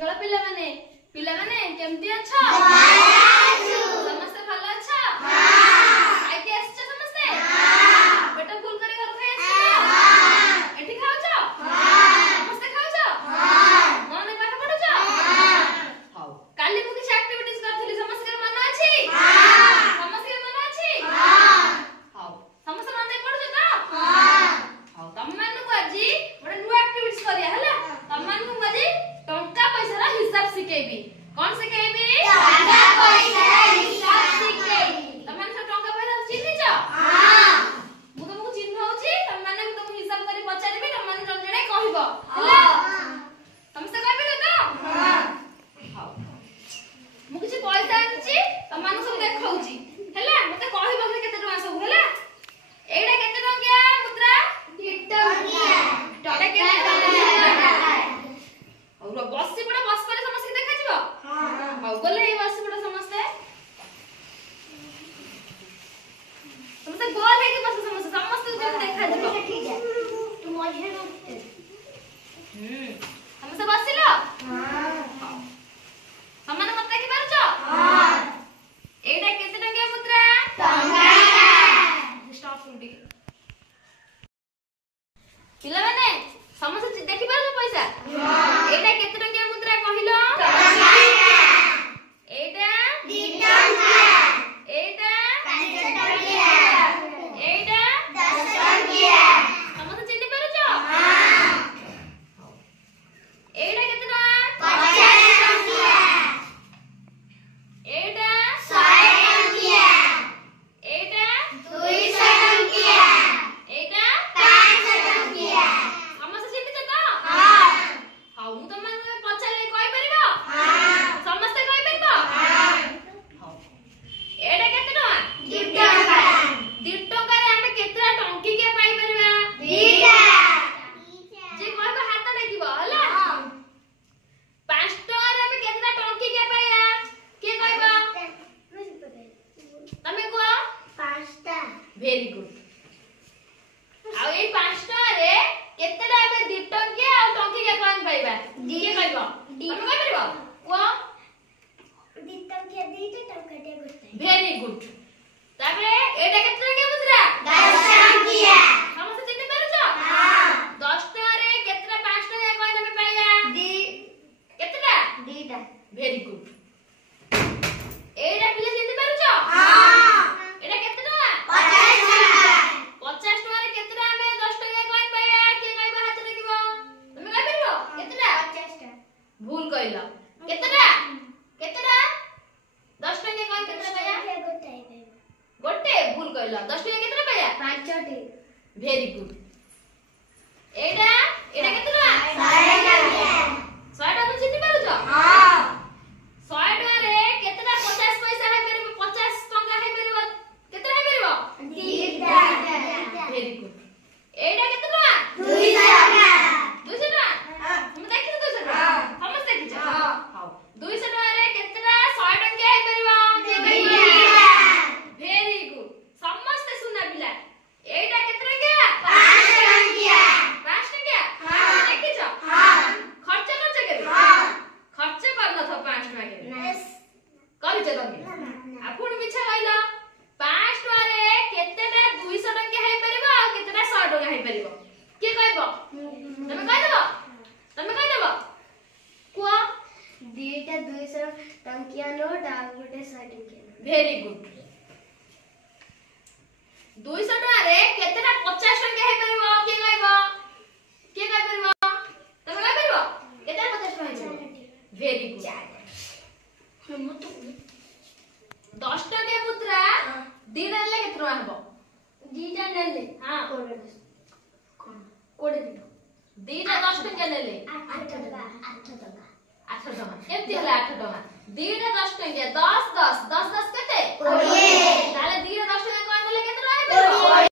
ପିଲାମାନେ ପିଲାମାନେ କେମିତି ଅଛ? ସମସ୍ତେ ଭଲ ଅଛ? ଖାଇକି ଆସିଛ ସମସ୍ତେ? ପେଟ ଫୁଲ କରି ଘର ଖାଇ ଆସିଛ? ଏଠି ଖାଉଛ? ସମସ୍ତେ ଖାଉଛ? ମନେ ପାଠ ପଢୁଛ? ହଉ, କାଲି ମୁଁ କିଛି ଆକ୍ଟିଭିଟିଜ କରିଥିଲି, ସମସ୍ତଙ୍କର ମନେ ଅଛି? ସମସ୍ତଙ୍କର ମନେ ଅଛି? ହଉ, ସମସ୍ତେ ମନେ ଦେଇ ପଢୁଛ ତ? ହଉ, ତମମାନଙ୍କୁ ଆଜି ଗୋଟେ ନୂଆ ଆକ୍ଟିଭିଟିଜ କରିବା ହେଲା। ତମମାନଙ୍କୁ ଆଜି ଟଙ୍କା ପଇସାର ହିସାବ ଶିଖେଇବି। କଣ ଶିଖେଇବି? ଟଙ୍କା ପଇସାର ହିସାବ ଶିଖେଇବି। ତମମାନେ ସବୁ ଟଙ୍କା ପଇସା ଚିହ୍ନିଛ? ମୁଁ ତମକୁ ଚିହ୍ନଉଛି, ତମମାନେ ମୁଁ ତମକୁ ହିସାବ କରି ପଚାରିବି, ତମମାନେ ଜଣେ ଜଣେ କହିବ ହେଲା। ସମସ୍ତେ କହିବେ ତ? ହଉ, ମୁଁ କିଛି ପଇସା ଆଣିଛି, ତମମାନଙ୍କୁ ସବୁ ଦେଖଉଛି ହେଲା। ମତେ କହିବ ଯେ କେତେ ଟଙ୍କା ସବୁ ହେଲା। ଏଇଟା କେତେ ଟଙ୍କିଆ ମୁଦ୍ରା? 2 ଟଙ୍କିଆ। ଟଙ୍କା କେତେ ଟଙ୍କା? ହଉ, ବସି ପଡ, ବସି ପଡ, ସମସ୍ତେ ଦେଖାଯିବ। ହଉ, ଗଲେ ଏଇ ବସି ପଡ ସମସ୍ତେ। ସମସ୍ତେ ଗୋଲ ହେଇକି ବସ, ସମସ୍ତେ ସମସ୍ତେ ଯେମିତି ଦେଖାଯିବ। ତୁ ମଝିରେ ବସ। ସମସ୍ତେ ବସିଲ? ସମାନ ମତେ ଦେଖି ପାରୁଛ? ଏଇଟା କେତେ ଟଙ୍କିଆ ମୁଦ୍ରା? ଟଙ୍କାଟା। ଷ୍ଟପ୍ ଟିକେ। ପିଲାମାନେ ସମସ୍ତେ ଦେଖି ପାରୁଛ ପଇସା? ଏଇଟା କେତେ ଟଙ୍କିଆ ମୁଦ୍ରା କହିଲ? ଟଙ୍କାଟା। ଏଇଟା 2 ଟଙ୍କା। ଏଇଟା 5 ଟଙ୍କିଆ। ଏଇଟା 10 ଟଙ୍କିଆ। ସମସ୍ତେ ଚିହ୍ନି ପାରୁଛ? ଏଇଟା କେତେ ଟଙ୍କା? 50 ଟଙ୍କିଆ। ଏଇଟା 100 ଟଙ୍କିଆ। ଏଇଟା 200 ଟଙ୍କିଆ। ଏଇଟା 500 ଟଙ୍କିଆ। ସମସ୍ତେ ଚିହ୍ନିଛ ତ? ହଉ, ମୁଁ ତମମାନଙ୍କୁ ପଚାରିଲେ କହିପାରିବ? ସମସ୍ତେ କହିପାରିବ? ହଉ, ଏଇଟା କେତେ ଟଙ୍କା? 2 ଟଙ୍କା। 2 ଟଙ୍କାରେ ଆମେ କେତେଟା ଟଙ୍କିକିଆ ପାଇପାରିବା? 2ଟା। ଯେ କହିବ ହାତ ଟେକିବ ହେଲା। 5 ଟଙ୍କାରେ ଆମେ କେତେଟା ଟଙ୍କିକିଆ ପାଇବା? କିଏ କହିବ? ତମେ କୁହ। 5ଟା। Very good. ଆଉ ଏଇ 5 ଟଙ୍କାରେ କେତେଟା ଆମେ 2 ଟଙ୍କିଆ ଆଉ ଟଙ୍କିକିଆ କଏନ୍ ପାଇବା? କିଏ କହିବ? ତମେ କହିପାରିବ? କୁହ। 2 ଟଙ୍କିଆ 2ଟା, ଟଙ୍କାଟେ ଗୋଟେ। Very good. ତାପରେ ଏଇଟା କେତେ ଟଙ୍କିଆ ମୁଦ୍ରା? 10 ଟଙ୍କିଆ। ସମସ୍ତେ ଚିହ୍ନି ପାରୁଛ? 10 ଟଙ୍କାରେ କେତେଟା 5 ଟଙ୍କିଆ କଏନ୍ ଆମେ ପାଇବା? କେତେଟା? 2ଟା। Very good. ଏଇଟା ପିଲା ଚିହ୍ନି ପାରୁଛ? ଏଇଟା କେତେ ଟଙ୍କା? 50 ଟଙ୍କା। 50 ଟଙ୍କାରେ କେତେଟା ଆମେ 10 ଟଙ୍କିଆ କଏନ୍ ପାଇବା? କିଏ କହିବ ହାତ ଟେକିବ? ତମେ କହିପାରିବ? କେତେଟା? 50ଟା। ଭୁଲ କହିଲ। କେତେଟା? କେତେଟା? 10 ଟଙ୍କିଆ କଏନ୍ କେତେଟା ପାଇବା? ଗୋଟେ। ଭୁଲ କହିଲ। 10 ଟଙ୍କିଆ କେତେଟା ପାଇବା? 5ଟି। Very good. এইটা এটা কেতে টাকা? 100 টঙ্কিয়া। 100 টাকা চিনি পারুছ? 100 টাকারে কেতেটা 50 পয়সা হই পারিব? 50 টঙ্কা হই পারিব? কেতে হই পারিব? 2টা। Very good. এইটা কেতে টাকা? 200 টাকা। 200 টাকা? তুমি দেখিছো 200 টাকা? সমস্ত দেখিছো? হাও। 200 টাকারে কেতেটা 100 টঙ্কিয়া হই পারিব? 2টা। Very good. সমস্ত শুনা পিলা। এইটা কেতে টাকা? 5 টঙ্কিয়া। 5 টাকা? দেখিছো? খরচ করছ কেবে? খরচ করনথ 5 টাকা কেবে? କରିଛ ତମେ? ଆପଣ ମିଛ କହିଲ। 5 ଟଙ୍କାରେ କେତେଟା 200 ଟଙ୍କିଆ ହେଇ ପାରିବ ଆଉ କେତେଟା 100 ଟଙ୍କା ହେଇ ପାରିବ? କିଏ କହିବ? ତମେ କହିଦବ? ତମେ କହିଦବ? କୁହ। 2ଟା 200 ଟଙ୍କିଆ ନୋଟ ଆଉ ଗୋଟେ 100 ଟଙ୍କିଆ ନୋଟ। Very good. 200 ଟଙ୍କାରେ କେତେଟା 50 ଟଙ୍କିଆ ହେଇ ପାରିବ? କିଏ କହିବ? କିଏ କହିପାରିବ? ତମେ କହିପାରିବ? କେତେଟା 50 ଟଙ୍କା ହେଇ ପାରିବ? Very good. 10 ଟଙ୍କିଆ ମୁଦ୍ରା 2ଟା ନେଲେ କେତେ ଟଙ୍କା ହେବ? 2ଟା ନେଲେ ହଁ 20 2ଟା 10 ଟଙ୍କିଆ ନେଲେ 8 ଟଙ୍କା। 8 ଟଙ୍କା। 8 ଟଙ୍କା। କେତେ ହେଲା 8 ଟଙ୍କା? 2ଟା 10 ଟଙ୍କିଆ 10 10 10 10 କେତେ? 20। ତାହେଲେ 2ଟା 10 ଟଙ୍କା କଏନ୍ ନେଲେ କେତେ ଟଙ୍କା ହେଇପାରିବ?